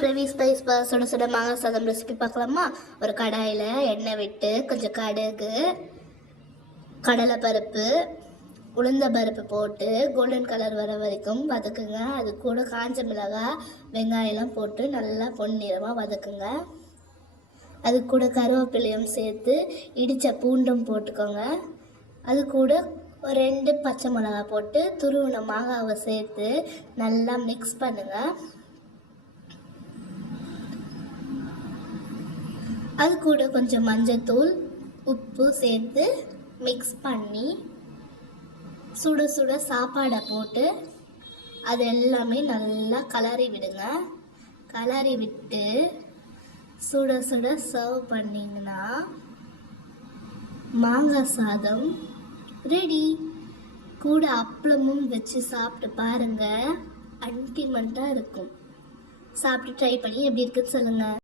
Pravi spice சுட சுட மாங்காய் சாதம் ரெசிபி பார்க்கலாமா? ஒரு கடாயில் எண்ணெய் விட்டு கொஞ்சம் கடுகு, கடலைப்பருப்பு, உளுந்த பருப்பு போட்டு கோல்டன் கலர் வர வரைக்கும் வதக்குங்க. அது கூட காஞ்ச மிளகாய், வெங்காயம்லாம் போட்டு நல்லா பொன்னிறமாக வதக்குங்க. அது கூட கருவேப்பிலையும் சேர்த்து இடித்த பூண்டும் போட்டுக்கோங்க. அது கூட 2 பச்சை மிளகாய் போட்டு துருவின மாங்காவை சேர்த்து நல்லா மிக்ஸ் பண்ணுங்கள். அது கூட கொஞ்சம் மஞ்சத்தூள், உப்பு சேர்த்து மிக்ஸ் பண்ணி சுட சுட சாப்பாடை போட்டு அது எல்லாமே நல்லா கலரி விடுங்க. கலரி விட்டு சுட சுட சர்வ் பண்ணிங்கன்னா மாங்காய் சாதம் ரெடி. கூட அப்பளமும் வச்சு சாப்பிட்டு பாருங்கள், அல்டிமேட்டாக இருக்கும். சாப்பிட்டு ட்ரை பண்ணி எப்படி இருக்குன்னு சொல்லுங்கள்.